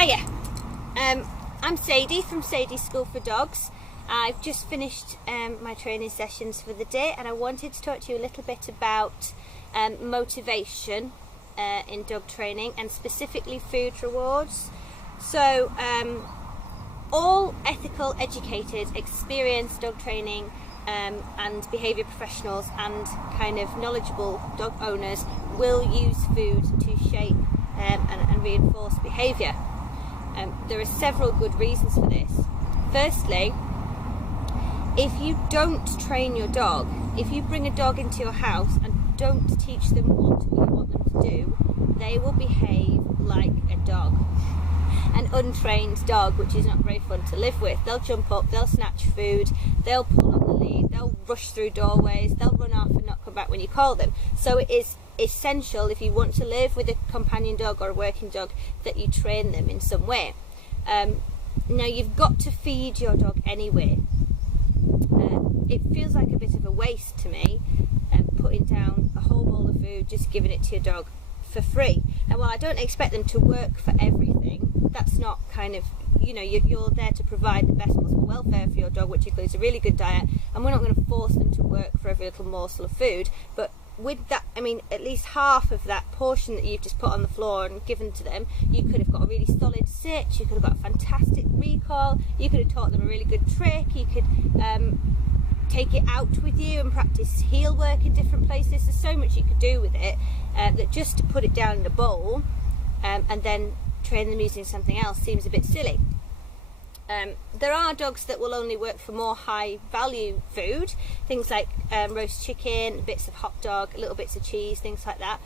Hiya, I'm Sadie from Sadie's School for Dogs. I've just finished my training sessions for the day, and I wanted to talk to you a little bit about motivation in dog training, and specifically food rewards. So all ethical, educated, experienced dog training and behaviour professionals and kind of knowledgeable dog owners will use food to shape and reinforce behaviour. There are several good reasons for this. Firstly, if you don't train your dog, if you bring a dog into your house and don't teach them what you want them to do, they will behave like a dog. An untrained dog, which is not very fun to live with. They'll jump up, they'll snatch food, they'll pull on the lead, they'll rush through doorways, they'll run off and not come back when you call them. So it is essential, if you want to live with a companion dog or a working dog, that you train them in some way. Now, you've got to feed your dog anyway. It feels like a bit of a waste to me, putting down a whole bowl of food, just giving it to your dog for free. And while I don't expect them to work for everything, that's not kind of, you're there to provide the best possible welfare for your dog, which includes a really good diet, and we're not going to force them to work for every little morsel of food. But with that, at least half of that portion that you've just put on the floor and given to them, you could have got a really solid sit, you could have got a fantastic recall, you could have taught them a really good trick, you could take it out with you and practice heel work in different places. There's so much you could do with it, that just to put it down in a bowl and then train them using something else seems a bit silly. There are dogs that will only work for more high value food, things like roast chicken, bits of hot dog, little bits of cheese, things like that.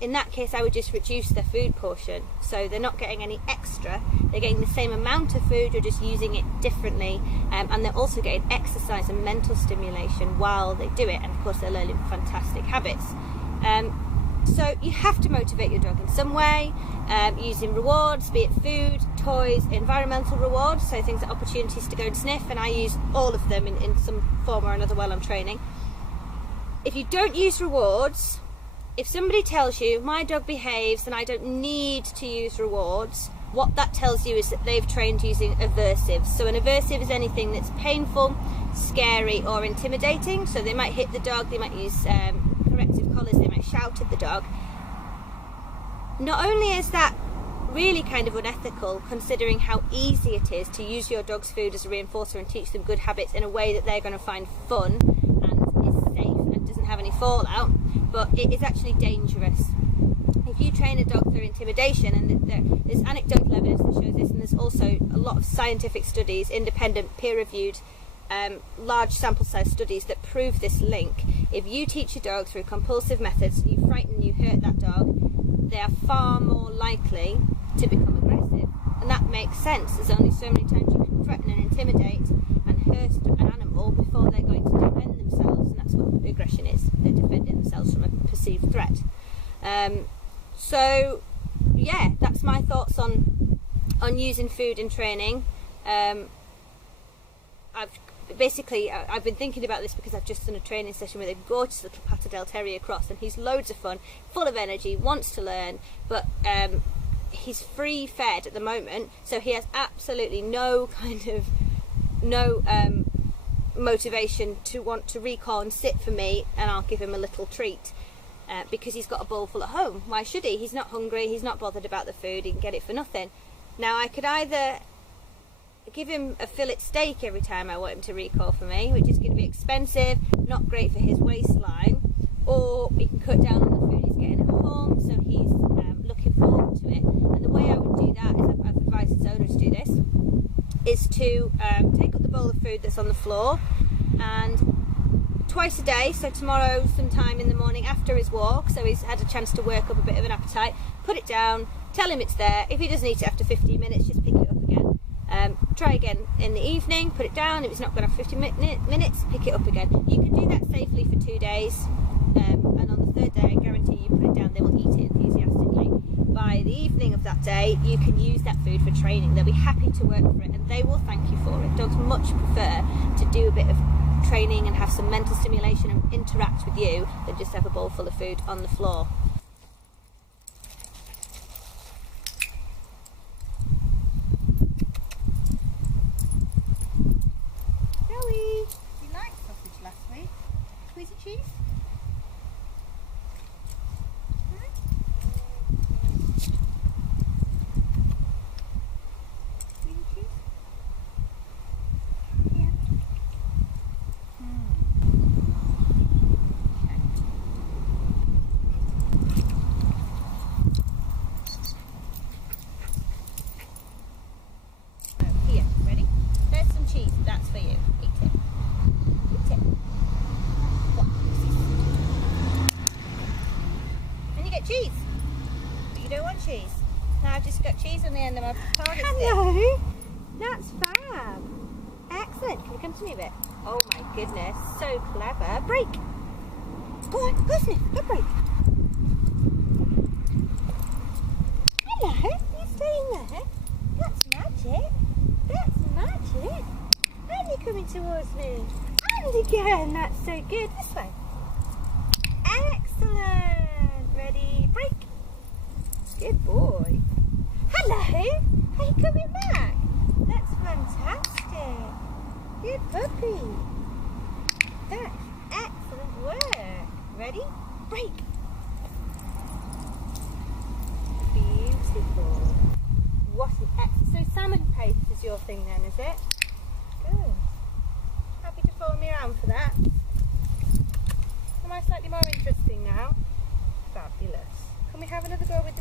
In that case, I would just reduce their food portion, so they're not getting any extra, they're getting the same amount of food, you're just using it differently, and they're also getting exercise and mental stimulation while they do it, and of course they're learning fantastic habits. So you have to motivate your dog in some way, using rewards, be it food, toys, environmental rewards, so things like opportunities to go and sniff, and I use all of them in some form or another while I'm training. If you don't use rewards, if somebody tells you, my dog behaves and I don't need to use rewards, what that tells you is that they've trained using aversives. So an aversive is anything that's painful, scary or intimidating. So they might hit the dog, they might use corrective collars, they might shout at the dog. Not only is that really kind of unethical, considering how easy it is to use your dog's food as a reinforcer and teach them good habits in a way that they're going to find fun and is safe and doesn't have any fallout, but it is actually dangerous. If you train a dog through intimidation, and there's anecdotal evidence that shows this, and there's also a lot of scientific studies, independent, peer-reviewed, large sample size studies that prove this link. If you teach a dog through compulsive methods, you frighten, you hurt that dog, they are far more likely to become aggressive. And that makes sense. There's only so many times you can threaten and intimidate and hurt an animal before they're going to defend themselves, and that's what aggression is. They're defending themselves from a perceived threat. So yeah, that's my thoughts on using food in training. I've been thinking about this because I've just done a training session with a gorgeous little Patterdale Terrier cross, and he's loads of fun, full of energy, wants to learn, but he's free fed at the moment, so he has absolutely no motivation to want to recall and sit for me and I'll give him a little treat, because he's got a bowl full at home. Why should he? He's not hungry, he's not bothered about the food, he can get it for nothing. Now, I could either give him a fillet steak every time I want him to recall for me, which is going to be expensive, not great for his waistline, or we can cut down on the food he's getting at home, so he's looking forward to it. And the way I would do that, is I've advised his owner to do this, is to take up the bowl of food that's on the floor, and twice a day, so tomorrow sometime in the morning after his walk, so he's had a chance to work up a bit of an appetite, put it down, tell him it's there. If he doesn't eat it after 15 minutes, just pick it up again. Try again in the evening, put it down. If it's not good after 15 minutes, pick it up again. You can do that safely for 2 days, and on the third day, I guarantee you put it down, they will eat it enthusiastically. By the evening of that day, you can use that food for training. They'll be happy to work for it, and they will thank you for it. Dogs much prefer to do a bit of training and have some mental stimulation and interact with you than just have a bowl full of food on the floor. You don't want cheese? Now I've just got cheese on the end of my target stick. Hello. That's fab. Excellent. Can you come to me a bit? Oh my goodness. So clever. Break. Go on. Go sniff. Go break. Hello. You staying there? That's magic. That's magic. And you're coming towards me. And again. That's so good. This way. Excellent. Ready? Break. Good boy. Hello. Are you coming back? That's fantastic. Good puppy. That's excellent work. Ready? Break. Beautiful. What an excellent. So salmon paste is your thing then, is it? Good. Happy to follow me around for that. Am I slightly more interesting now? Fabulous. Can we have another go with